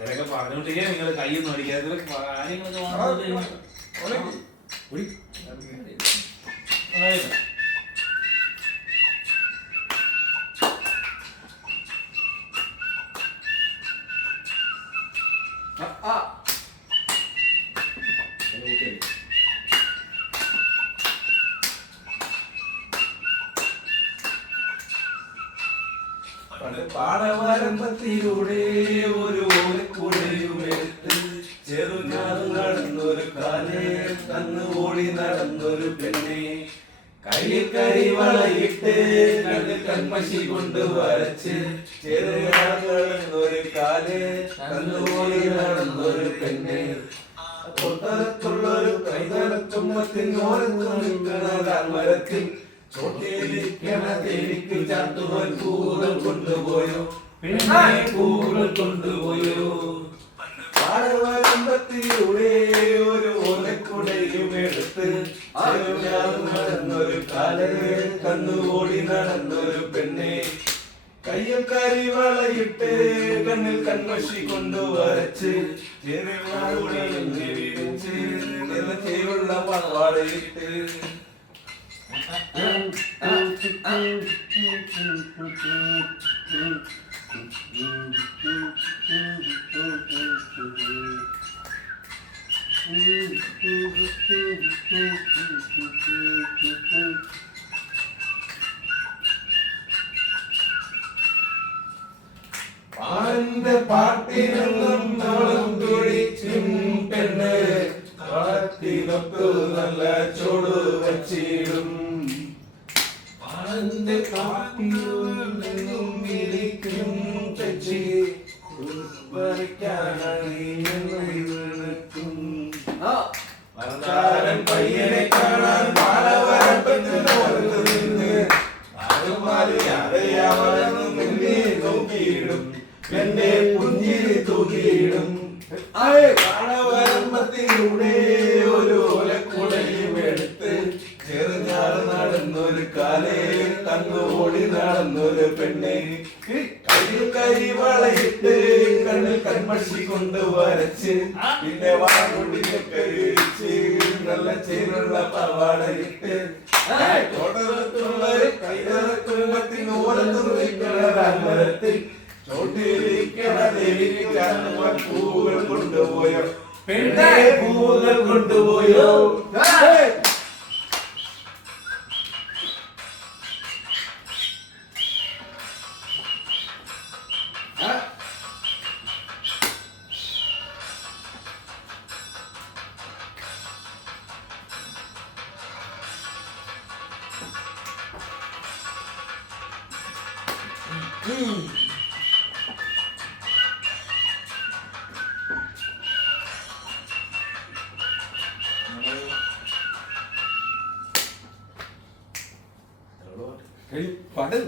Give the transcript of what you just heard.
എന്തൊക്കെ പറഞ്ഞോണ്ടിരിക്കുക നിങ്ങൾ കൈയൊന്നും അടിക്കാതെ കാര്യങ്ങളൊക്കെ പാടവരമ്പത്തിലൂടെ ഒരു ഓലക്കുടയുമെടുത്ത് ചെറുഞാറ് നടന്നൊരു കാലേ തന്ന് ഓടി നടന്നൊരു പെണ്ണെ കയ്യിൽ കരിവളയിട്ട് കണ്ണിൽ കൺമശി കൊണ്ട് വരച്ച് ചെറുഞാറ് നടന്നൊരു കാലേ തന്ന് ഓടി നടന്നൊരു പെണ്ണെ തൊട്ടടുത്തുള്ളൊരു കൈതടത്തുമ്പത്തിനോരത്ത് നിൽക്കണ മരത്തിൽ ചോട്ടിലിരിക്കണ തേനിക്ക് ചാട്ടുവാൻ പൂകൾ കൊണ്ടുപോയോ പിന്നെ പൂകൾ കൊണ്ടുപോയോ പാടവരമ്പത്തിലൂടെ ഒരു ഓലക്കുടയും എടുത്ത് നടന്നൊരു കാലേ കണ്ണുകൂടി നടന്നൊരു പെണ്ണെ കയ്യിൽ കരിവളയിട്ട് കണ്ണിൽ കൺമശി കൊണ്ട് വരച്ച് വിരിച്ച് നിറച്ചേയുള്ള പാവാടയിട്ട് പാടിന്റെ പാട്ടിനെന്നും നാളും തുടിച്ചും പെണ്ണ് പാട്ടിനൊക്കെ നല്ല ചോട് വച്ചിടും പാടിന്റെ പാട്ടിനും ഇരിക്കും തെച്ചി വർത്താനം പയ്യനെ കാണാൻ പാടവരമ്പത്തിനോർത്ത് നിന്ന് അറിയാമെന്നും നോക്കിയിടും എന്നെ പുഞ്ചിരി തൂക്കിയിടും പാടവരമ്പത്തിലൂടെ ഒരു ഓലക്കുടയും എടുത്ത് ചെറുഞാറ് നടന്നൊരു കാലേ തന്നോടി നടന്നൊരു പെണ്ണെ കയ്യിൽ കരിവളയിട്ട് കണ്ണിൽ കൺമശി കൊണ്ട് വരച്ച് പിന്നെ വാടുടിയൊക്കെ വിരിച്ച് നല്ല ചേരുള്ള പാവാടയിട്ട് തോട്ടത്തുള്ളൊരു കൈതറക്കുമ്പത്തിന് ഓലത്ത് നിൽക്കണ മരത്തിൽ ചോട്ടിലിരിക്കണ ദേവിക്ക് ചാർത്തുവാൻ പൂവുകൾ കൊണ്ടുപോയോ പെണ്ണെ പൂവുകൾ കൊണ്ടുപോയോ പാട്